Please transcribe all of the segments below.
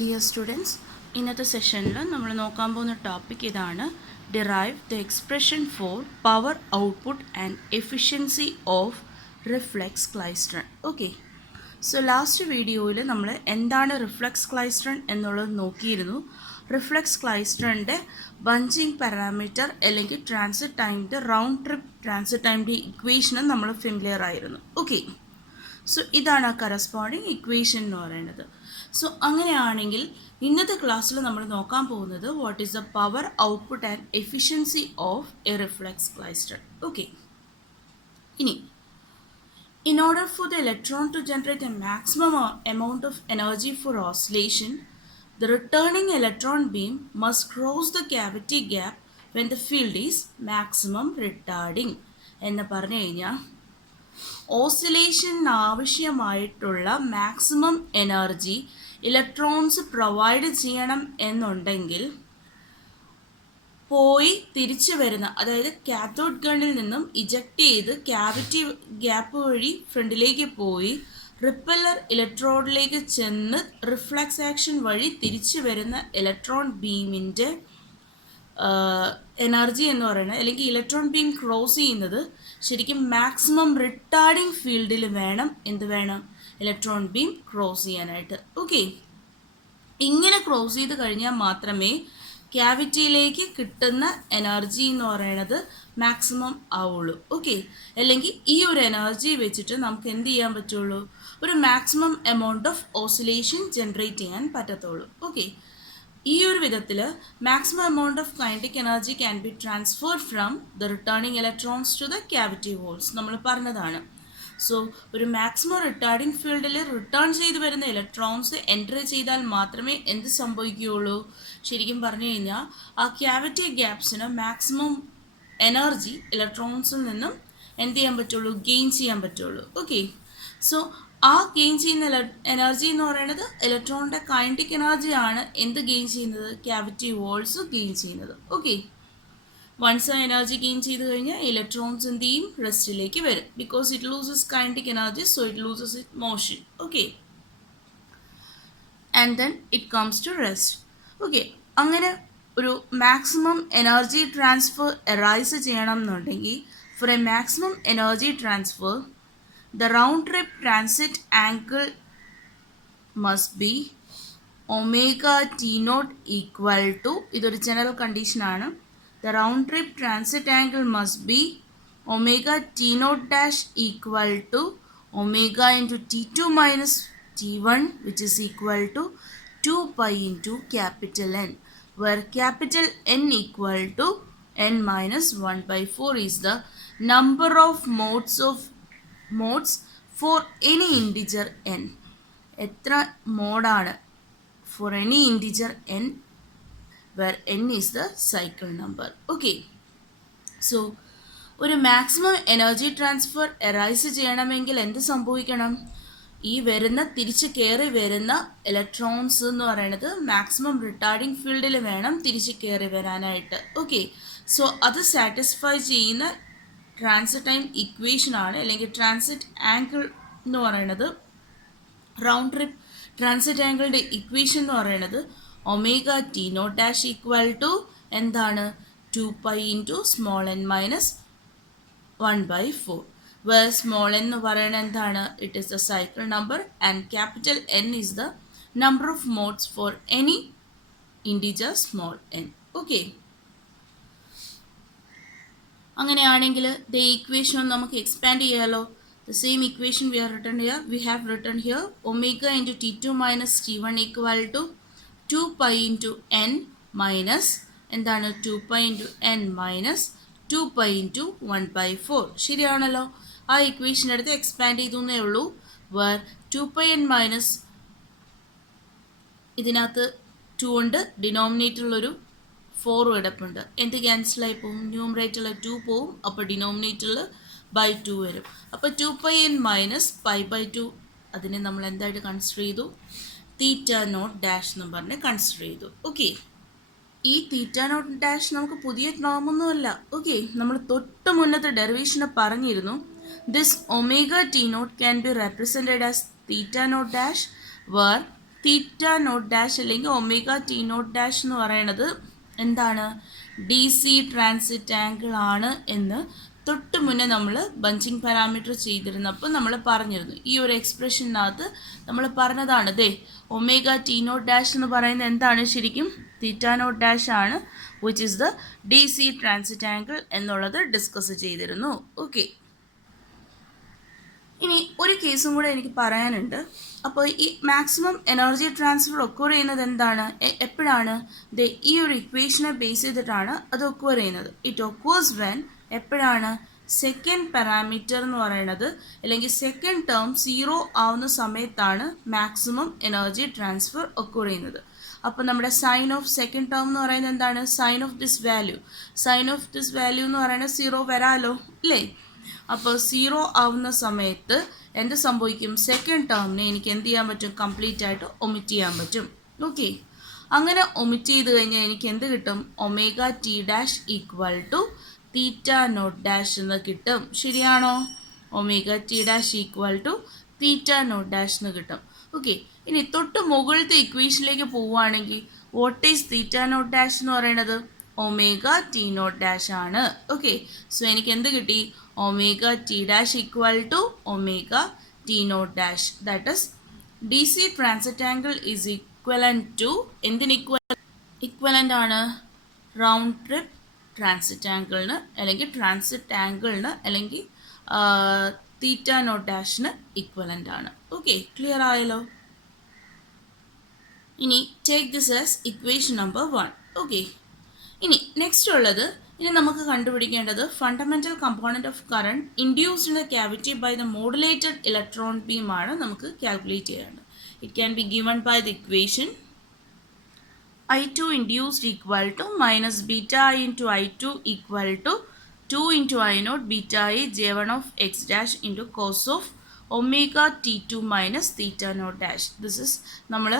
Dear students, ഇന്നത്തെ സെഷനിൽ നമ്മൾ നോക്കാൻ പോകുന്ന ടോപ്പിക് ഇതാണ് derive the expression for power output and efficiency of reflex klystron. Okay, so last വീഡിയോയിൽ നമ്മൾ എന്താണ് റിഫ്ലെക്സ് ക്ലൈസ്ട്രൺ എന്നുള്ളത് നോക്കിയിരുന്നു. റിഫ്ലെക്സ് ക്ലൈസ്ട്രണിൻ്റെ ബഞ്ചിങ് പാരാമീറ്റർ അല്ലെങ്കിൽ ട്രാൻസിറ്റ് ടൈമിൻ്റെ റൗണ്ട് ട്രിപ്പ് ട്രാൻസിറ്റ് ടൈമിൻ്റെ ഇക്വേഷനും നമ്മൾ ഫെമിലിയർ ആയിരുന്നു. ഓക്കെ, സോ ഇതാണ് ആ കറസ്പോണ്ടിങ് ഇക്വേഷൻ എന്ന് പറയുന്നത്. സോ അങ്ങനെയാണെങ്കിൽ ഇന്നത്തെ ക്ലാസ്സിൽ നമ്മൾ നോക്കാൻ പോകുന്നത് what is the power output and efficiency of a reflex klystron. Okay, ഇനി in order for the electron to generate a maximum amount of energy for oscillation, the returning electron beam must cross the cavity gap when the field is maximum retarding. എന്ന് പറഞ്ഞു കഴിഞ്ഞാൽ ഓസിലേഷന് ആവശ്യമായിട്ടുള്ള maximum energy electrons provide ചെയ്യണം എന്നുണ്ടെങ്കിൽ പോയി തിരിച്ചു വരുന്ന, അതായത് കാത്തോഡ് ഗണ്ണിൽ നിന്നും ഇജക്റ്റ് ചെയ്ത് ക്യാവിറ്റി ഗ്യാപ്പ് വഴി ഫ്രണ്ടിലേക്ക് പോയി റിപ്പല്ലർ ഇലക്ട്രോഡിലേക്ക് ചെന്ന് റിഫ്ലക്സ് ആക്ഷൻ വഴി തിരിച്ചു വരുന്ന ഇലക്ട്രോൺ ബീമിൻ്റെ എനർജി എന്ന് പറയുന്നത്, അല്ലെങ്കിൽ ഇലക്ട്രോൺ ബീം ക്രോസ് ചെയ്യുന്നത് ശരിക്കും മാക്സിമം റിട്ടാർഡിങ് ഫീൽഡിൽ വേണം. എന്ത് വേണം? ഇലക്ട്രോൺ ബീം ക്രോസ് ചെയ്യാനായിട്ട്. ഓക്കെ, ഇങ്ങനെ ക്രോസ് ചെയ്ത് കഴിഞ്ഞാൽ മാത്രമേ ക്യാവിറ്റിയിലേക്ക് കിട്ടുന്ന എനർജി എന്ന് പറയുന്നത് മാക്സിമം ആവുള്ളൂ. ഓക്കെ, അല്ലെങ്കിൽ ഈ ഒരു എനർജി വെച്ചിട്ട് നമുക്ക് എന്ത് ചെയ്യാൻ പറ്റുള്ളൂ? ഒരു maximum amount of oscillation generate ചെയ്യാൻ പറ്റത്തുള്ളൂ. ഓക്കെ, ഈ ഒരു വിധത്തിൽ maximum amount of kinetic energy can be transferred from the returning electrons to the cavity walls നമ്മൾ പറഞ്ഞതാണ്. സോ ഒരു മാക്സിമം റിട്ടാർഡിംഗ് ഫീൽഡിൽ റിട്ടേൺ ചെയ്ത് വരുന്ന ഇലക്ട്രോൺസ് എൻറ്റർ ചെയ്താൽ മാത്രമേ എന്ത് സംഭവിക്കുകയുള്ളൂ? ശരിക്കും പറഞ്ഞു കഴിഞ്ഞാൽ ആ ക്യാവിറ്റി ഗ്യാപ്സിന് മാക്സിമം എനർജി ഇലക്ട്രോൺസിൽ നിന്നും എന്ത് ചെയ്യാൻ പറ്റുള്ളൂ? ഗെയിൻ ചെയ്യാൻ പറ്റുള്ളൂ. ഓക്കെ, സോ ആ ഗെയിൻ ചെയ്യുന്ന എനർജി എന്ന് പറയുന്നത് ഇലക്ട്രോണിൻ്റെ കൈനറ്റിക് എനർജിയാണ്. എന്ത് ഗെയിൻ ചെയ്യുന്നത്? ക്യാവിറ്റി വോൾസ് ഗെയിൻ ചെയ്യുന്നത്. ഓക്കെ, വൺസ് ആ എനർജി ഗെയിൻ ചെയ്ത് കഴിഞ്ഞാൽ ഇലക്ട്രോൺസ് എന്ത് ചെയ്യും? റെസ്റ്റിലേക്ക് വരും. Because it loses kinetic energy, so it loses it motion. Okay, and then it comes to rest. Okay, അങ്ങനെ ഒരു മാക്സിമം എനർജി ട്രാൻസ്ഫർ എറൈസ് ചെയ്യണം എന്നുണ്ടെങ്കിൽ for a maximum energy transfer the round trip transit angle must be omega t naught equal to, ഇതൊരു general condition ആണ്. The round trip transit angle must be omega t naught dash equal to omega into t2 minus t1, which is equal to 2 pi into capital N, where capital N equal to n minus 1 by 4 is the number of modes for any integer n. എത്ര മോഡാണ്? For any integer n, where n is the cycle number. Okay, so ഒരു maximum energy transfer arise ചെയ്യണമെങ്കിൽ എന്ത് സംഭവിക്കണം? ഈ വരുന്ന തിരിച്ച് കയറി വരുന്ന ഇലക്ട്രോൺസ് എന്ന് പറയുന്നത് മാക്സിമം റിട്ടാർഡിംഗ് ഫീൽഡിൽ വേണം തിരിച്ച് കയറി വരാനായിട്ട്. ഓക്കെ, സോ അത് സാറ്റിസ്ഫൈ ചെയ്യുന്ന ട്രാൻസിറ്റ് ടൈം ഇക്വേഷൻ ആണ്, അല്ലെങ്കിൽ ട്രാൻസിറ്റ് ആംഗിൾ എന്ന് പറയുന്നത്, റൗണ്ട് ട്രിപ്പ് ട്രാൻസിറ്റ് ആംഗിളിൻ്റെ ഇക്വേഷൻ എന്ന് പറയുന്നത് omega T naught dash equal to എന്താണ്? 2 pi into small N minus 1 by 4, where small N എന്ന് പറയുന്നത് എന്താണ്? It is the cycle number and capital N is the number of modes for any integer small N. Okay, അങ്ങനെയാണെങ്കിൽ the equation നമുക്ക് expand ചെയ്യാലോ. The same equation we have written here omega into t2 minus t1 equal to 2 pi into N minus എന്താണ്? 2 pi into N minus 2 pi into 1 by 4. ശരിയാണല്ലോ. ആ equation എടുത്ത് expand ചെയ്തേ ഉള്ളൂ. Where 2 pi N minus ഇതിനകത്ത് 2 ഉണ്ട്, ഡിനോമിനേറ്ററിലൊരു 4 കിടപ്പുണ്ട്. എന്ത് ക്യാൻസലായി പോവും? ന്യൂമറേറ്ററിൽ 2 പോവും, അപ്പോൾ ഡിനോമിനേറ്ററിൽ ബൈ 2 വരും. അപ്പോൾ 2 pi N minus pi by 2 അതിനെ നമ്മൾ എന്തായിട്ട് കൺസിഡർ ചെയ്തു? തീറ്റ നോട്ട് ഡാഷ് എന്ന് പറഞ്ഞ് കൺസിഡർ ചെയ്തു. ഓക്കെ, ഈ തീറ്റ നോട്ട് ഡാഷ് നമുക്ക് പുതിയ ടേമൊന്നുമല്ല. ഓക്കെ, നമ്മൾ തൊട്ട് മുന്നത്തെ ഡെറിവേഷന് പറഞ്ഞിരുന്നു. This omega T naught can be represented as theta naught dash, where theta naught dash അല്ലെങ്കിൽ ഒമേഗ ടി നോട്ട് ഡാഷ് എന്ന് പറയുന്നത് എന്താണ്, ഡി സി ട്രാൻസിറ്റ് ആംഗിൾ ആണ് എന്ന് തൊട്ട് മുന്നേ നമ്മൾ ബഞ്ചിങ് പാരാമീറ്റർ ചെയ്തിരുന്നപ്പോൾ നമ്മൾ പറഞ്ഞിരുന്നു. ഈ ഒരു എക്സ്പ്രഷനകത്ത് നമ്മൾ പറഞ്ഞതാണ്, ദേ ഒമേഗ ടി നോട്ട് ഡാഷ് എന്ന് പറയുന്നത് എന്താണ്, ശരിക്കും തീറ്റ നോട്ട് ഡാഷ് ആണ്, which is the D C transit angle എന്നുള്ളത് ഡിസ്കസ് ചെയ്തിരുന്നു. ഓക്കെ, ഇനി ഒരു കേസും കൂടെ എനിക്ക് പറയാനുണ്ട്. അപ്പോൾ ഈ മാക്സിമം എനർജി ട്രാൻസ്ഫർ ഒക്വർ ചെയ്യുന്നത് എന്താണ്, എപ്പോഴാണ്, ഈ ഒരു ഇക്വേഷനെ ബേസ് ചെയ്തിട്ടാണ് അത് ഒക്വർ ചെയ്യുന്നത്. ഇറ്റ് ഒക്വേഴ്സ് വെൻ, എപ്പോഴാണ്, സെക്കൻഡ് പാരാമീറ്റർ എന്ന് പറയുന്നത് അല്ലെങ്കിൽ സെക്കൻഡ് ടേം 0 ആവുന്ന സമയത്താണ് മാക്സിമം എനർജി ട്രാൻസ്ഫർ ഒക്വർ ചെയ്യുന്നത്. അപ്പോൾ നമ്മുടെ സൈൻ ഓഫ് സെക്കൻഡ് ടേം എന്ന് പറയുന്നത് എന്താണ്, സൈൻ ഓഫ് ദിസ് വാല്യൂ എന്ന് പറയുന്നത് 0 വരാലോ അല്ലേ. അപ്പോൾ 0 ആവുന്ന സമയത്ത് എന്ത് സംഭവിക്കും, സെക്കൻഡ് ടേമിനെ എനിക്ക് എന്ത് ചെയ്യാൻ പറ്റും, കംപ്ലീറ്റ് ആയിട്ട് ഒമിറ്റ് ചെയ്യാൻ പറ്റും. ഓക്കെ, അങ്ങനെ ഒമിറ്റ് ചെയ്ത് കഴിഞ്ഞാൽ എനിക്ക് എന്ത് കിട്ടും, omega t dash equal to theta naught dash എന്ന് കിട്ടും. ശരിയാണോ, omega t dash equal to theta naught dash എന്ന് കിട്ടും. ഓക്കെ, ഇനി തൊട്ട് മുകളിലത്തെ ഇക്വേഷനിലേക്ക് പോവുകയാണെങ്കിൽ what is theta naught dash എന്ന് പറയുന്നത്, ഒമേഗ ടി നോട്ട് ഡാഷ് ആണ്. ഓക്കെ, സോ എനിക്ക് എന്ത് കിട്ടി, omega t dash equal to omega T naught dash. That is D C transit angle is equivalent to എന്തിന് ഇക്വലൻ്റ് ആണ്, റൗണ്ട് ട്രിപ്പ് ട്രാൻസിറ്റ് ആംഗിളിന് അല്ലെങ്കിൽ ട്രാൻസിറ്റ് ആംഗിളിന് അല്ലെങ്കിൽ തീറ്റ നോട്ട് ഡാഷിന് ഇക്വലൻ്റ് ആണ്. ഓക്കെ, ക്ലിയർ ആയല്ലോ. ഇനി take this as equation number 1. Okay, ഇനി നെക്സ്റ്റ് ഉള്ളത്, ഇനി നമുക്ക് കണ്ടുപിടിക്കേണ്ടത് fundamental component of current induced in the cavity by the modulated electron beam ആണ് നമുക്ക് കാൽക്കുലേറ്റ് ചെയ്യേണ്ടത്. It can be given by the equation I2 induced equal to minus beta I into I2 equal to 2 into I naught beta I J1 of x dash into cos of omega T2 minus theta naught dash. This is നമ്മൾ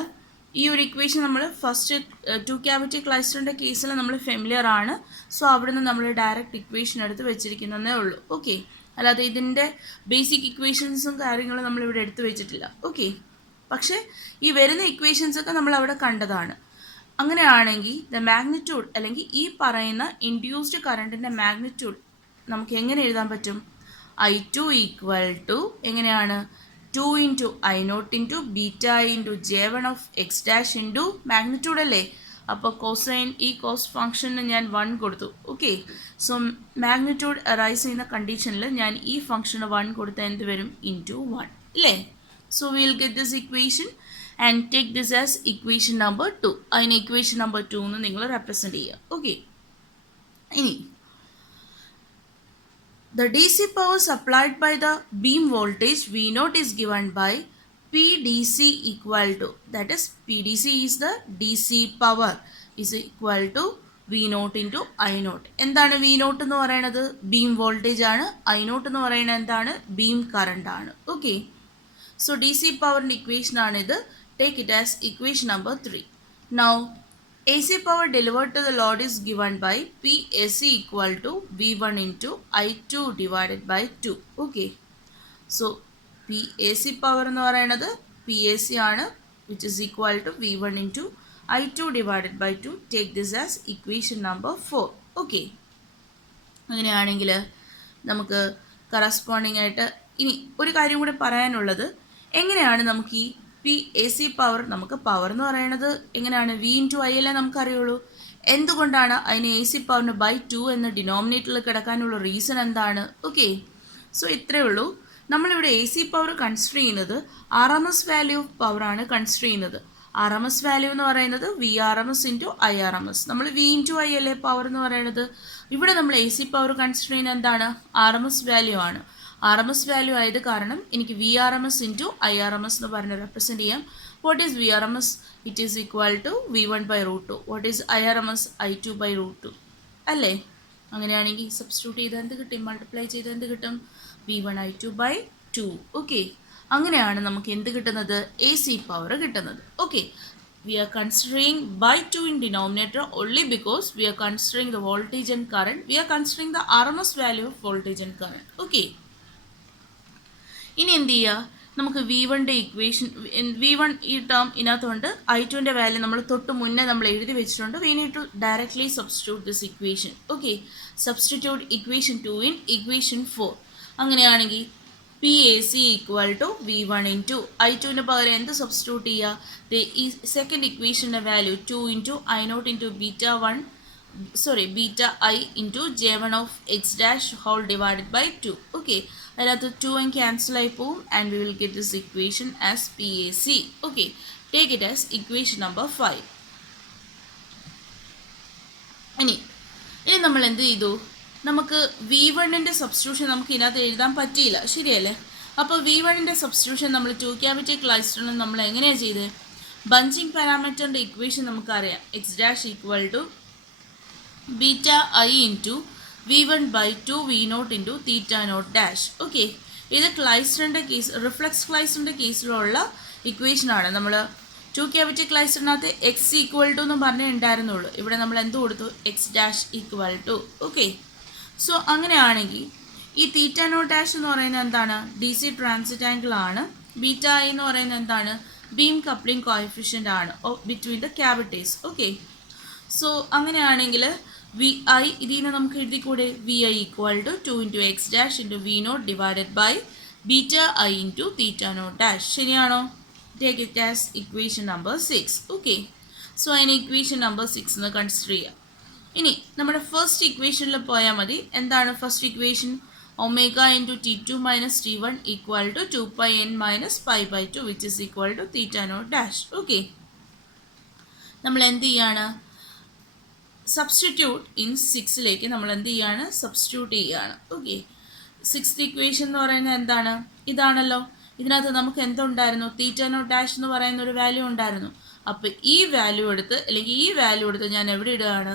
ഈ ഒരു equation നമ്മൾ first 2 cavity ക്ലൈസ്റ്ററിൻ്റെ കേസിൽ നമ്മൾ familiar ആണ്. So അവിടെ നിന്ന് നമ്മൾ ഡയറക്റ്റ് ഇക്വേഷൻ എടുത്ത് വെച്ചിരിക്കുന്നതേ ഉള്ളൂ. ഓക്കെ, അല്ലാതെ ഇതിൻ്റെ ബേസിക് ഇക്വേഷൻസും കാര്യങ്ങളും നമ്മളിവിടെ എടുത്ത് വെച്ചിട്ടില്ല. ഓക്കെ, പക്ഷേ ഈ വരുന്ന ഇക്വേഷൻസൊക്കെ നമ്മൾ അവിടെ കണ്ടതാണ്. അങ്ങനെയാണെങ്കിൽ ദ മാഗ്നിറ്റ്യൂഡ് അല്ലെങ്കിൽ ഈ പറയുന്ന ഇൻഡ്യൂസ്ഡ് കറണ്ടിൻ്റെ മാഗ്നിറ്റ്യൂഡ് നമുക്ക് എങ്ങനെ എഴുതാൻ പറ്റും, I2 ഈക്വൽ ടു എങ്ങനെയാണ്, 2 into I naught into beta I into J1 of x dash into magnitude അല്ലേ. അപ്പോൾ കോസൈൻ ഈ കോസ് ഫംഗ്ഷന് ഞാൻ 1 കൊടുത്തു. ഓക്കെ, സോ മാഗ്നിറ്റ്യൂഡ് അറൈസ് ചെയ്യുന്ന കണ്ടീഷനിൽ ഞാൻ ഈ ഫംഗ്ഷന് 1 കൊടുത്താൽ എന്ത് വരും, ഇൻറ്റു 1 ഇല്ലേ. So will get this equation and take this as equation number 2. അതിന് equation number 2 എന്ന് നിങ്ങൾ റെപ്രസെൻറ്റ് ചെയ്യുക. ഓക്കെ, ഇനി the DC power supplied by the beam voltage V0 is given by PDC equal to, that is PDC is the DC power is equal to V0 into I0. എന്താണ് V0 എന്ന് പറയുന്നത്, beam voltage ആണ്. I0 എന്ന് പറയുന്നത് എന്താണ്, beam current ആണ്. Okay, so DC പവറിൻ്റെ equation ആണിത്. Take it as equation number 3. Now, AC power delivered to the load is given by PAC equal to V1 into I2 divided by 2. Okay. So, PAC power എന്ന് പറയുന്നത് PAC ആണ്, which is equal to V1 into I2 divided by 2. Take this as equation number 4. Okay. അങ്ങനെയാണെങ്കിൽ നമുക്ക് corresponding ആയിട്ട് ഇനി ഒരു കാര്യം കൂടി പറയാനുള്ളത്, എങ്ങനെയാണ് നമുക്ക് ഈ PAC പവർ, നമുക്ക് പവർ എന്ന് പറയുന്നത് എങ്ങനെയാണ്, V ഇൻറ്റു I അല്ലേ നമുക്കറിയുള്ളൂ. എന്തുകൊണ്ടാണ് അതിന് AC പവറിന് ബൈ 2 എന്ന ഡിനോമിനേറ്ററിൽ കിടക്കാനുള്ള റീസൺ എന്താണ്. ഓക്കെ, സോ ഇത്രയേ ഉള്ളൂ. നമ്മളിവിടെ AC പവർ കൺസിഡർ ചെയ്യുന്നത് RMS വാല്യൂ ഓഫ് പവറാണ് കൺസിഡർ ചെയ്യുന്നത്. RMS വാല്യൂ എന്ന് പറയുന്നത് VRMS ഇൻറ്റു IRMS. നമ്മൾ V ഇൻറ്റു I അല്ലേ പവർ എന്ന് പറയുന്നത്. ഇവിടെ നമ്മൾ AC പവർ കൺസിഡർ ചെയ്യുന്നത് എന്താണ്, RMS വാല്യൂ ആണ്. RMS വാല്യൂ ആയത് കാരണം എനിക്ക് VRMS ഇൻറ്റു IRMS എന്ന് പറഞ്ഞ് റെപ്രസെൻറ്റ് ചെയ്യാം. What is VRMS, it is equal to V1 by root 2. What is IRMS, I2 by root 2 അല്ലേ. അങ്ങനെയാണെങ്കിൽ സബ്സ്റ്റിറ്റ്യൂട്ട് ചെയ്ത് എന്ത് കിട്ടും, മൾട്ടിപ്ലൈ ചെയ്ത് എന്ത് കിട്ടും, V1 I2 ബൈ 2. ഓക്കെ, അങ്ങനെയാണ് നമുക്ക് എന്ത് കിട്ടുന്നത്, AC പവർ കിട്ടുന്നത്. Okay, we are considering by 2 in denominator only because we are considering the voltage and current. We are considering the RMS value of voltage and current. Okay, ഇനി എന്ത് ചെയ്യുക, നമുക്ക് V1ൻ്റെ equation V1 ഈ term ഇതിനകത്തുണ്ട്, I2ൻ്റെ value നമ്മൾ തൊട്ട് മുന്നേ നമ്മൾ എഴുതി വെച്ചിട്ടുണ്ട്. We need to directly substitute this equation. Okay, substitute equation 2 in equation 4. അങ്ങനെയാണെങ്കിൽ PAC equal to V1 into I2ൻ്റെ പകരം എന്ത് സബ്സ്റ്റിറ്റ്യൂട്ട് ചെയ്യുക? ഈ സെക്കൻഡ് ഇക്വേഷൻ്റെ value 2 into I0 into beta I into J1 of x dash whole divided by 2. Okay, അതിനകത്ത് 2 and cancel ആയി പോവും and we will get this equation as PAC. Okay, take it as equation number 5. ഇനി നമ്മൾ എന്ത് ചെയ്തു? നമുക്ക് V1ൻ്റെ substitution നമുക്ക് ഇതിനകത്ത് എഴുതാൻ പറ്റിയില്ല, ശരിയല്ലേ? അപ്പോൾ V1ൻ്റെ സബ്സ്റ്റിറ്റ്യൂഷൻ നമ്മൾ 2 ക്യാപിറ്റൽ ക്ലൈസ്റ്ററിന് നമ്മൾ എങ്ങനെയാണ് ചെയ്തത്? ബഞ്ചിങ് പാരാമീറ്ററിൻ്റെ ഇക്വേഷൻ നമുക്കറിയാം, X dash equal to beta I into V1 by 2 V0 into theta naught dash. Okay, ഇത് ക്ലൈസ്റ്ററിൻ്റെ കേസ്, റിഫ്ലക്സ് ക്ലൈസ്റ്ററിൻ്റെ കേസിലുള്ള ഇക്വേഷനാണ്. നമ്മൾ 2 ക്യാപിറ്റൽ ക്ലൈസ്റ്ററിനകത്ത് എക്സ് ഈക്വൽ ടു എന്ന് പറഞ്ഞേ ഉണ്ടായിരുന്നുള്ളൂ. ഇവിടെ നമ്മൾ എന്ത് കൊടുത്തു? X dash equal to. Okay, so അങ്ങനെയാണെങ്കിൽ ഈ തീറ്റ നോട്ട് ഡാഷ് എന്ന് പറയുന്നത് എന്താണ്? DC ട്രാൻസിറ്റ് ആംഗിൾ ആണ്. ബീറ്റ ഐ എന്ന് പറയുന്നത് എന്താണ്? ബീം കപ്ലിംഗ് കോഎഫിഷ്യൻ്റ് ആണ് between the cavities. Okay, so അങ്ങനെയാണെങ്കിൽ VI ഇതിനെ നമുക്ക് എഴുതിക്കൂടെ? VI equal to 2 into x dash into V0 divided by beta I into theta naught dash. ശരിയാണോ? Take it as equation number 6. Okay, so അതിന് equation number 6 എന്ന് consider ചെയ്യാം. ഇനി നമ്മുടെ ഫസ്റ്റ് ഇക്വേഷനിൽ പോയാൽ മതി. എന്താണ് first equation? Omega into T2 minus T1 equal to 2πn minus π/2 which is equal to theta naught dash. Okay, നമ്മൾ എന്ത് ചെയ്യാണ്? സബ്സ്റ്റിറ്റ്യൂട്ട് ഇൻ 6ലേക്ക് നമ്മൾ എന്ത് ചെയ്യാണ്? സബ്സ്റ്റിറ്റ്യൂട്ട് ചെയ്യുകയാണ്. ഓക്കെ, 6th ഇക്വേഷൻ എന്ന് പറയുന്നത് എന്താണ്? ഇതാണല്ലോ. ഇതിനകത്ത് നമുക്ക് എന്തുണ്ടായിരുന്നു? തീറ്റ നോട്ട് ഡാഷ് എന്ന് പറയുന്ന ഒരു വാല്യൂ ഉണ്ടായിരുന്നു. അപ്പോൾ ഈ വാല്യൂ എടുത്ത്, അല്ലെങ്കിൽ ഈ വാല്യൂ എടുത്ത് ഞാൻ എവിടെ ഇടുകയാണ്?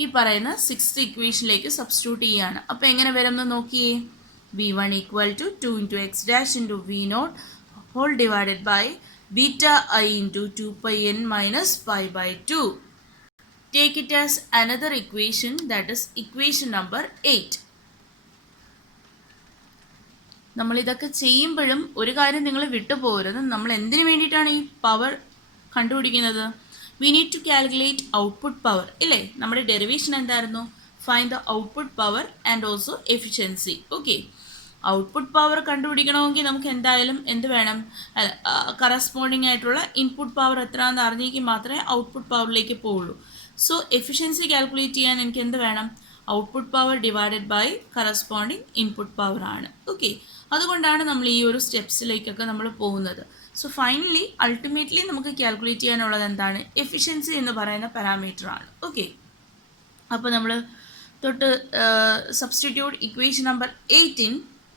ഈ പറയുന്ന 6th ഇക്വേഷനിലേക്ക് സബ്സ്റ്റിറ്റ്യൂട്ട് ചെയ്യുകയാണ്. അപ്പോൾ എങ്ങനെ വരും എന്ന് നോക്കിയേ. V1 equal to 2 into x dash into V0 whole divided by beta I into 2πn minus π/2. Take it as another equation, that is equation number 8. നമ്മൾ ഇതൊക്കെ ചെയ്യുമ്പോഴും ഒരു കാര്യം നിങ്ങൾ വിട്ടുപോകരുത്. നമ്മൾ എന്തിനു വേണ്ടിയിട്ടാണ് ഈ പവർ കണ്ടുപിടിക്കുന്നത്? We need to calculate output power, ഇല്ലേ? നമ്മുടെ ഡെറിവേഷൻ എന്തായിരുന്നു? Find the output power and also efficiency. Okay, output power കണ്ടുപിടിക്കണമെങ്കിൽ നമുക്ക് എന്തായാലും എന്ത് വേണം? കറസ്പോണ്ടിങ് ആയിട്ടുള്ള ഇൻപുട്ട് പവർ എത്രയാണെന്ന് അറിഞ്ഞെങ്കിൽ മാത്രമേ ഔട്ട്പുട്ട് പവറിലേക്ക് പോവുള്ളൂ. സോ എഫിഷ്യൻസി കാൽക്കുലേറ്റ് ചെയ്യാൻ എനിക്ക് എന്ത് വേണം? Output power divided by corresponding input power ആണ്. ഓക്കെ, അതുകൊണ്ടാണ് നമ്മൾ ഈ ഒരു സ്റ്റെപ്സിലേക്കൊക്കെ നമ്മൾ പോകുന്നത്. സോ ഫൈനലി അൾട്ടിമേറ്റ്ലി നമുക്ക് കാൽക്കുലേറ്റ് ചെയ്യാനുള്ളത് എന്താണ്? എഫിഷ്യൻസി എന്ന് പറയുന്ന പാരാമീറ്റർ ആണ്. ഓക്കെ, അപ്പോൾ നമ്മൾ തൊട്ട് substitute equation number 8 in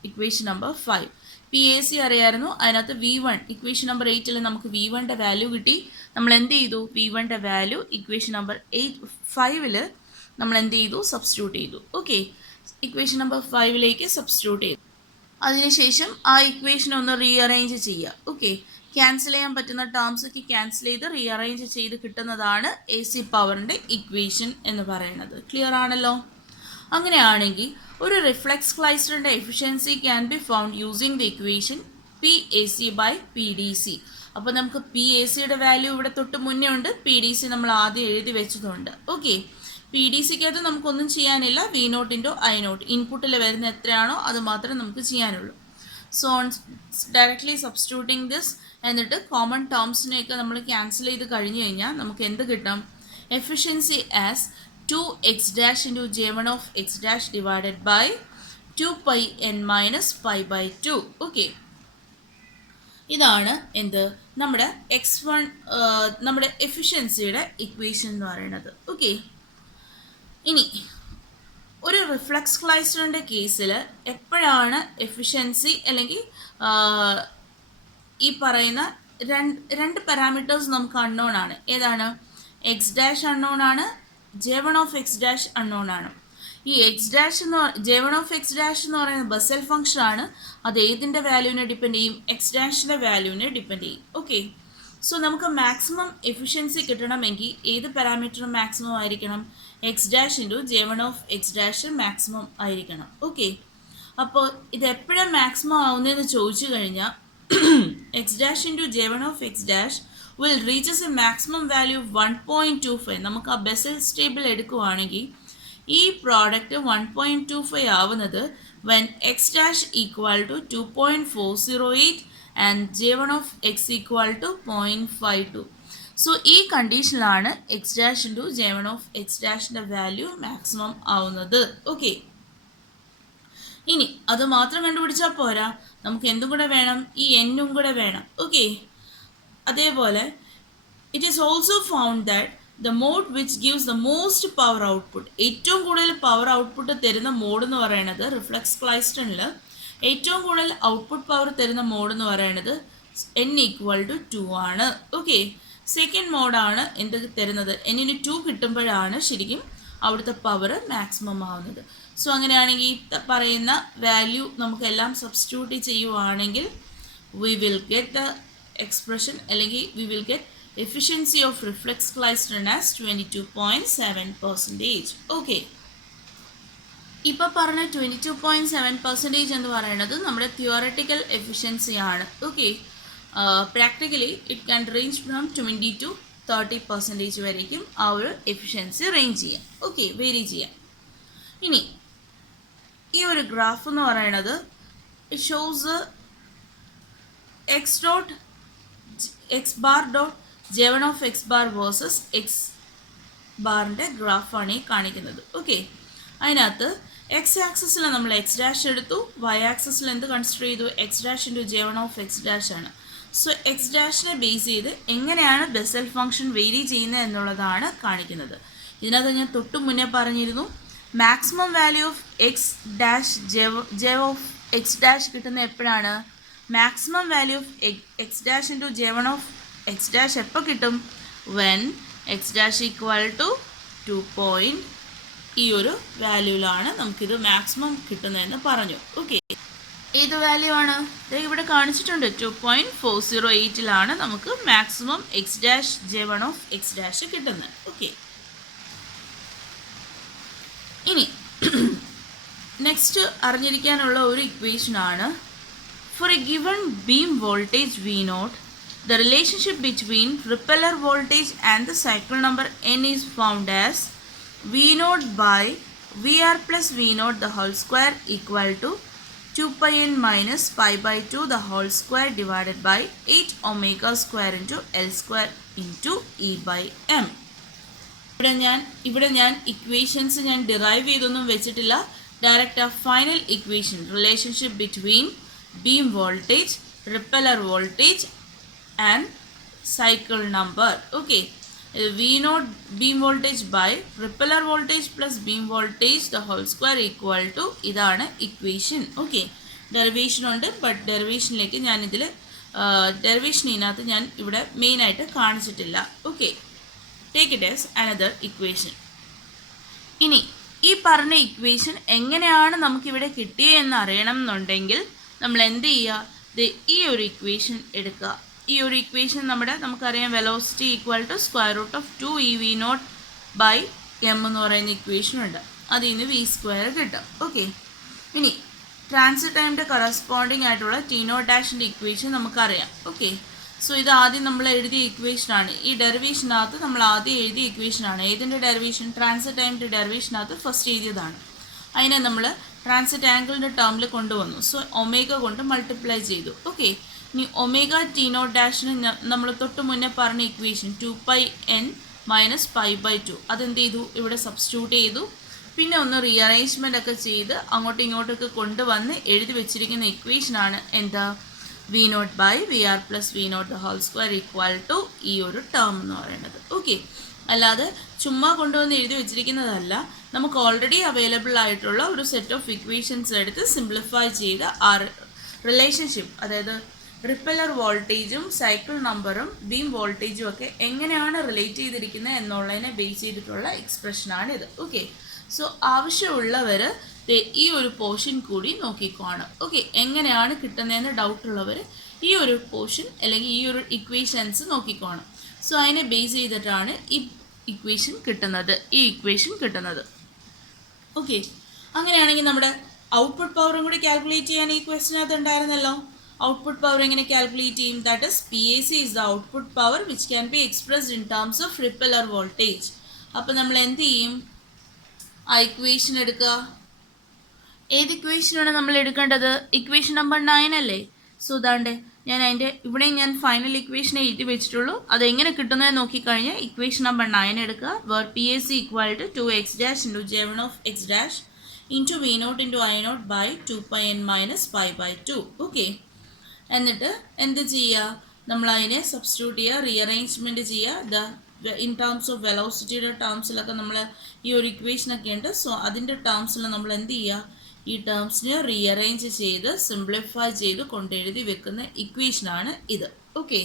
equation number 5. PAC അറിയായിരുന്നു. അതിനകത്ത് V1 ഇക്വേഷൻ നമ്പർ 8ൽ നമുക്ക് V1ൻ്റെ വാല്യൂ കിട്ടി. നമ്മൾ എന്ത് ചെയ്തു? V1ൻ്റെ വാല്യൂ ഇക്വേഷൻ നമ്പർ 5ൽ നമ്മൾ എന്ത് ചെയ്തു? സബ്സ്റ്റിറ്റ്യൂട്ട് ചെയ്തു. ഓക്കെ, ഇക്വേഷൻ നമ്പർ 5ലേക്ക് സബ്സ്റ്റിറ്റ്യൂട്ട് ചെയ്തു. അതിനുശേഷം ആ ഇക്വേഷൻ ഒന്ന് റീഅറേഞ്ച് ചെയ്യുക. ഓക്കെ, ക്യാൻസൽ ചെയ്യാൻ പറ്റുന്ന ടേംസൊക്കെ ക്യാൻസൽ ചെയ്ത് റീഅറേഞ്ച് ചെയ്ത് കിട്ടുന്നതാണ് AC പവറിൻ്റെ ഇക്വേഷൻ എന്ന് പറയുന്നത്. ക്ലിയർ ആണല്ലോ? അങ്ങനെയാണെങ്കിൽ ഒരു റിഫ്ലക്സ് ക്ലൈസ്റ്ററിൻ്റെ efficiency can be found using the equation PAC by PDC. അപ്പോൾ നമുക്ക് PACയുടെ വാല്യൂ ഇവിടെ തൊട്ട് മുന്നേ ഉണ്ട്, PDC നമ്മൾ ആദ്യം എഴുതി വെച്ചതുണ്ട്. ഓക്കെ, PDCക്കകത്ത് നമുക്കൊന്നും ചെയ്യാനില്ല. V0 ഇൻറ്റു I0 ഇൻപുട്ടിൽ വരുന്ന എത്രയാണോ അത് മാത്രമേ നമുക്ക് ചെയ്യാനുള്ളൂ. സോ ഡയറക്ട്ലി സബ്സ്റ്റിറ്റ്യൂട്ടിങ് ദിസ്, എന്നിട്ട് കോമൺ ടേംസിനെയൊക്കെ നമ്മൾ ക്യാൻസൽ ചെയ്ത് കഴിഞ്ഞ് കഴിഞ്ഞാൽ നമുക്ക് എന്ത് കിട്ടും? Efficiency as 2x dash into J1 of x dash divided by 2πn minus π/2. Okay, ഇതാണ് എന്ത്? നമ്മുടെ x1 നമ്മുടെ എഫിഷ്യൻസിയുടെ ഇക്വേഷൻ എന്ന് പറയുന്നത്. ഓക്കെ, ഇനി ഒരു റിഫ്ലക്സ് ക്ലൈസ്റ്ററിൻ്റെ കേസിൽ എപ്പോഴാണ് എഫിഷ്യൻസി അല്ലെങ്കിൽ ഈ പറയുന്ന രണ്ട് പാരാമീറ്റേഴ്സ് നമുക്ക് അൺനോൺ ആണ്. ഏതാണ്? എക്സ് ഡാഷ് അൺനോൺ ആണ്, J1 of x dash unknown ആണ്. ഈ എക്സ് ഡാഷ് എന്ന് J1 of x dash എന്ന് പറയുന്നത് ബെസൽ ഫംഗ്ഷൻ ആണ്. അത് ഏതിൻ്റെ വാല്യൂവിനെ ഡിപ്പെൻഡ് ചെയ്യും? എക്സ് ഡാഷിൻ്റെ വാല്യൂവിനെ ഡിപ്പെൻഡ് ചെയ്യും. ഓക്കെ, സോ നമുക്ക് മാക്സിമം എഫിഷ്യൻസി കിട്ടണമെങ്കിൽ ഏത് പാരാമീറ്റർ മാക്സിമം ആയിരിക്കണം? X dash into J1 of x dash maximum ആയിരിക്കണം. ഓക്കെ, അപ്പോൾ ഇത് എപ്പോഴാണ് മാക്സിമം ആവുന്നതെന്ന് ചോദിച്ചു കഴിഞ്ഞാൽ x dash into j1 of x dash will reaches a maximum value of 1.25. നമുക്ക് ആ ബെസൽ സ്റ്റേബിൾ എടുക്കുവാണെങ്കിൽ ഈ പ്രോഡക്റ്റ് 1.25 ആവുന്നത് when x dash equal to 2.408 and j1 of x equal to 0.52. So ഈ കണ്ടീഷനിലാണ് x dash into j1 of x ഡാഷിൻ്റെ value maximum ആവുന്നത്. Okay, ഇനി അത് മാത്രം കണ്ടുപിടിച്ചാൽ പോരാ, നമുക്ക് എന്തും കൂടെ വേണം, ഈ എന്നും കൂടെ വേണം. ഓക്കെ, അതേപോലെ it is also found that the mode which gives the most power output, ഏറ്റവും കൂടുതൽ പവർ ഔട്ട്പുട്ട് തരുന്ന മോഡ് എന്ന് പറയുന്നത് റിഫ്ലക്സ് ക്ലൈസ്റ്റണിൽ ഏറ്റവും കൂടുതൽ ഔട്ട്പുട്ട് പവർ തരുന്ന മോഡ് എന്ന് പറയുന്നത് n ഈക്വൽ ടു 2 ആണ്. ഓക്കെ, സെക്കൻഡ് മോഡാണ് എന്ത് തരുന്നത്, എന്നിന് 2 കിട്ടുമ്പോഴാണ് ശരിക്കും അവിടുത്തെ പവർ മാക്സിമം ആവുന്നത്. സോ അങ്ങനെയാണെങ്കിൽ പറയുന്ന വാല്യൂ നമുക്കെല്ലാം സബ്സ്റ്റിറ്റ്യൂട്ട് ചെയ്യുവാണെങ്കിൽ we will get the expression, അല്ലെങ്കിൽ we will get efficiency of reflex klystron as 22.7%. Okay, ഇപ്പോൾ പറഞ്ഞ 22.7% എന്ന് പറയുന്നത് നമ്മുടെ തിയോററ്റിക്കൽ എഫിഷ്യൻസി ആണ്. Okay, practically it can range from 20 to 30% വരേക്കും ആ ഒരു എഫിഷ്യൻസി റേഞ്ച് ചെയ്യാം. ഓക്കെ, വേരി ചെയ്യാം. ഇനി ഈ ഒരു ഗ്രാഫ് എന്ന് പറയുന്നത് it shows x bar dot j1 of x bar versus x ബാറിൻ്റെ ഗ്രാഫാണ് ഈ കാണിക്കുന്നത്. ഓക്കെ, അതിനകത്ത് എക്സ് ആക്സിസിൽ നമ്മൾ എക്സ് ഡാഷ് എടുത്തു, വൈ ആക്സിസിൽ എന്ത് കൺസിഡർ ചെയ്തു, X dash into j1 of x dash ആണ്. സോ എക്സ് ഡാഷിനെ ബേസ് ചെയ്ത് എങ്ങനെയാണ് ബെസൽ ഫംഗ്ഷൻ വേരി ചെയ്യുന്നത് എന്നുള്ളതാണ് കാണിക്കുന്നത്. ഇതിനകത്ത് ഞാൻ തൊട്ട് മുന്നേ പറഞ്ഞിരുന്നു, maximum value of x dash J of x dash കിട്ടുന്ന എപ്പോഴാണ്, maximum value of x dash into j1 of x dash എപ്പോൾ കിട്ടും, when x dash equal to 2. ഈ ഒരു വാല്യൂവിലാണ് നമുക്കിത് മാക്സിമം കിട്ടുന്നതെന്ന് പറഞ്ഞു. ഓക്കെ, ഏത് വാല്യൂ ആണ് ഇവിടെ കാണിച്ചിട്ടുണ്ട്, 2.408 നമുക്ക് maximum x dash j1 of x dash കിട്ടുന്നത്. ഓക്കെ, ഇനി നെക്സ്റ്റ് അറിഞ്ഞിരിക്കാനുള്ള ഒരു ഇക്വേഷനാണ്, for a given beam voltage V0 the relationship between repeller voltage and the cycle number n is found as V0 by VR plus V0 the whole square equal to 2 pi n minus pi by 2 the whole square divided by 8 omega square into L square into E by M. ഇവിടെ ഞാൻ equations ഞാൻ derive ചെയ്തൊന്നും വെച്ചിട്ടില്ല, direct ആ final equation relationship between beam voltage, repeller voltage and cycle number. Okay, V0 beam voltage by repeller voltage plus beam voltage the whole square equal to ഇതാണ് equation. Okay, derivation ഉണ്ട്, but ഡെറിവേഷനിലേക്ക് ഞാനിതിൽ ഡെറിവേഷനകത്ത് ഞാൻ ഇവിടെ മെയിനായിട്ട് കാണിച്ചിട്ടില്ല. Okay, take it as another equation. ഇനി ഈ പറഞ്ഞ ഇക്വേഷൻ എങ്ങനെയാണ് നമുക്കിവിടെ കിട്ടിയതെന്ന് അറിയണം എന്നുണ്ടെങ്കിൽ നമ്മൾ എന്ത് ചെയ്യുക, ഈ ഒരു ഇക്വേഷൻ എടുക്കുക. ഈ ഒരു ഇക്വേഷൻ നമുക്കറിയാം velocity equal to square root of 2eV0 by m എന്ന് പറയുന്ന ഇക്വേഷൻ ഉണ്ട്, അതിൽ നിന്ന് v² കിട്ടും. ഓക്കെ, ഇനി ട്രാൻസിറ്റ് ടൈമിൻ്റെ കറസ്പോണ്ടിങ് ആയിട്ടുള്ള T0 ഡാഷിൻ്റെ ഇക്വേഷൻ നമുക്കറിയാം. ഓക്കെ, സോ ഇത് ആദ്യം നമ്മൾ എഴുതിയ ഇക്വേഷനാണ്. ഈ ഡെറിവേഷനകത്ത് നമ്മൾ ആദ്യം എഴുതിയ ഇക്വേഷനാണ്. ഏതിൻ്റെ ഡെറിവേഷൻ, ട്രാൻസിറ്റ് ടൈമിൻ്റെ ഡെറിവേഷനകത്ത് ഫസ്റ്റ് എഴുതിയതാണ്. അതിനെ നമ്മൾ ട്രാൻസിറ്റ് ആംഗിളിൻ്റെ ടേമിൽ കൊണ്ടുവന്നു. സോ ഒമേഗ കൊണ്ട് മൾട്ടിപ്ലൈ ചെയ്തു. ഓക്കെ, ഇനി ഒമേഗ T0 ഡാഷിന് നമ്മൾ തൊട്ട് മുന്നേ പറഞ്ഞ equation 2 pi n minus pi by 2 അതെന്ത് ചെയ്തു, ഇവിടെ സബ്സ്റ്റിറ്റ്യൂട്ട് ചെയ്തു. പിന്നെ ഒന്ന് റീഅറേഞ്ച്മെൻ്റ് ഒക്കെ ചെയ്ത് അങ്ങോട്ടും ഇങ്ങോട്ടൊക്കെ കൊണ്ടുവന്ന് എഴുതി വെച്ചിരിക്കുന്ന ഇക്വേഷനാണ് എന്താ, V0 by VR plus V0 the whole square equal to ഈ ഒരു ടേം എന്ന് പറയുന്നത്. ഓക്കെ, അല്ലാതെ ചുമ്മാ കൊണ്ടുവന്ന് എഴുതി വെച്ചിരിക്കുന്നതല്ല, നമുക്ക് ഓൾറെഡി അവൈലബിൾ ആയിട്ടുള്ള ഒരു സെറ്റ് ഓഫ് ഇക്വേഷൻസ് എടുത്ത് സിംപ്ലിഫൈ ചെയ്ത് ആ റിലേഷൻഷിപ്പ്, അതായത് റിപ്പല്ലർ വോൾട്ടേജും സൈക്കിൾ നമ്പറും ബീം വോൾട്ടേജും ഒക്കെ എങ്ങനെയാണ് റിലേറ്റ് ചെയ്തിരിക്കുന്നത് എന്നുള്ളതിനെ ബേസ് ചെയ്തിട്ടുള്ള എക്സ്പ്രഷനാണിത്. ഓക്കെ, സോ ആവശ്യമുള്ളവർ ഈ ഒരു പോർഷൻ കൂടി നോക്കിക്കോണം. ഓക്കെ, എങ്ങനെയാണ് കിട്ടുന്നതെന്ന് ഡൗട്ടുള്ളവർ ഈ ഒരു പോർഷൻ അല്ലെങ്കിൽ ഈ ഒരു ഇക്വേഷൻസ് നോക്കിക്കോണം. സോ അതിനെ ബേസ് ചെയ്തിട്ടാണ് ഈ ഇക്വേഷൻ കിട്ടുന്നത്. ഓക്കെ, അങ്ങനെയാണെങ്കിൽ നമ്മുടെ ഔട്ട്പുട്ട് പവറും കൂടി കാൽക്കുലേറ്റ് ചെയ്യാൻ ഈ ക്വസ്റ്റിനകത്ത് ഉണ്ടായിരുന്നല്ലോ. ഔട്ട്പുട്ട് പവർ എങ്ങനെ കാൽക്കുലേറ്റ് ചെയ്യും? That is PAC is the output power which can be expressed in terms of repeller voltage. അപ്പോൾ നമ്മൾ എന്ത് ചെയ്യും? ആ ഇക്വേഷൻ എടുക്കുക. ഏത് ഇക്വേഷനാണ് നമ്മൾ എടുക്കേണ്ടത്? ഇക്വേഷൻ നമ്പർ 9 അല്ലേ? സോ ദാണ്ട് ഞാൻ അതിൻ്റെ ഇവിടെ ഞാൻ ഫൈനൽ ഇക്വേഷൻ എഴുതി വെച്ചിട്ടുള്ളൂ. അതെങ്ങനെ കിട്ടുന്നത് നോക്കിക്കഴിഞ്ഞാൽ ഇക്വേഷൻ നമ്പർ 9 എടുക്കുക. Where PAC equal to 2x dash into J1 of x dash into V0 into I0 by 2πn minus pi by 2. Okay, എന്നിട്ട് എന്ത് ചെയ്യുക? നമ്മൾ അതിനെ സബ്സ്റ്റിറ്റ്യൂട്ട് ചെയ്യുക, റീഅറേഞ്ച്മെൻറ്റ് ചെയ്യുക. ഇൻ ടേംസ് ഓഫ് വെലോസിറ്റിയുടെ ടേംസിലൊക്കെ നമ്മൾ ഈ ഒരു ഇക്വേഷനൊക്കെ ഉണ്ട്. സോ അതിൻ്റെ ടേംസിൽ നമ്മൾ എന്ത് ചെയ്യുക? ഈ ടേംസിനെ റീഅറേഞ്ച് ചെയ്ത് സിംപ്ലിഫൈ ചെയ്ത് കൊണ്ടെഴുതി വെക്കുന്ന ഇക്വേഷനാണ് ഇത്. ഓക്കെ,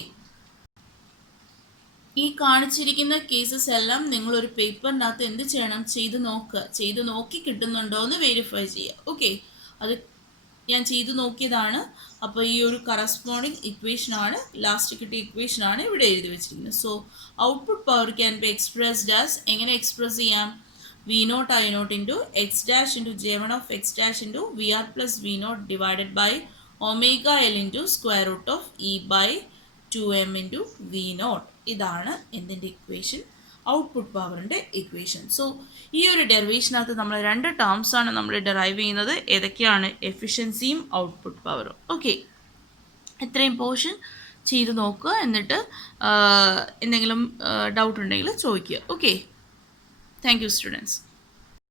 ഈ കാണിച്ചിരിക്കുന്ന കേസസ് എല്ലാം നിങ്ങളൊരു പേപ്പറിനകത്ത് എന്ത് ചെയ്യണം? ചെയ്ത് നോക്കുക. ചെയ്ത് നോക്കി കിട്ടുന്നുണ്ടോ എന്ന് വെരിഫൈ ചെയ്യുക. ഓക്കെ, അത് ഞാൻ ചെയ്തു നോക്കിയതാണ്. അപ്പോൾ ഈ ഒരു കറസ്പോണ്ടിങ് ഇക്വേഷനാണ്, ലാസ്റ്റ് കിട്ടിയ ഇക്വേഷനാണ് ഇവിടെ എഴുതി വെച്ചിരിക്കുന്നത്. So output power can be expressed as, എങ്ങനെ എക്സ്പ്രസ് ചെയ്യാം? V0 I0 into x dash into J1 of x dash into VR plus V0 divided by omega L into square root of E by 2m into V0. ഇതാണ് എന്തിൻ്റെ ഇക്വേഷൻ? Output പവറിൻ്റെ ഇക്വേഷൻ. So ഈ ഒരു ഡെറിവേഷനകത്ത് നമ്മൾ 2 ടേംസാണ് നമ്മൾ ഡെറൈവ് ചെയ്യുന്നത്. ഏതൊക്കെയാണ്? എഫിഷ്യൻസിയും ഔട്ട്പുട്ട് പവറും. ഓക്കെ, ഇത്രയും പോർഷൻ ചെയ്ത് നോക്കുക. എന്നിട്ട് എന്തെങ്കിലും ഡൗട്ട് ഉണ്ടെങ്കിൽ ചോദിക്കുക. Okay, thank you students.